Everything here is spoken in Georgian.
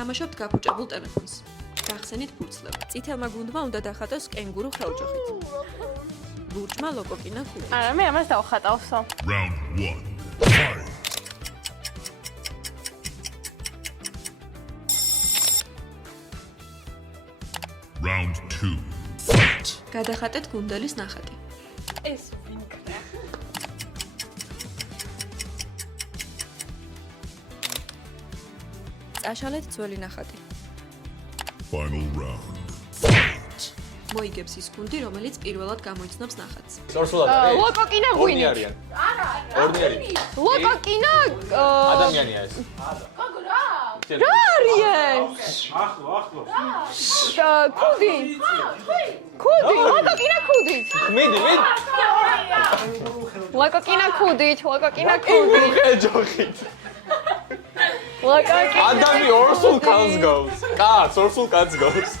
თამაშობთ გაფუჭებულ ტელეფონს. გახსენით ფურცლები. წითელმა გუნდმა უნდა დახატოს კენგურუ ხელჯოხით. ლურჯმა ლოკოკინა ხუთი. არა, მე ამას დავხატავსო. Round 1. Fight. Round 2. Fight. გადახატეთ გუნდელის ნახატი. ეს ვინკრა. წაშალეთ ძველი ნახატი. Final round. Fight. მოიგებს ის გუნდი, რომელიც პირველად გამოიცნობს ნახატს. სორსულად არის? ლოკოკინა ორნი გვინით. არიან. ორნი არის. ლოკოკინა ადამიანია ეს. რა არიან? კუდი. კუდი, ლოკოკინა კუდი. მიდი. ლოკოკინა კუდი, ლოკოკინა კუდი. ხელჯოხით. ლოკოკინა. ადამი ორსულ კაცს გავს. კაცს, ორსულ კაცს გავს.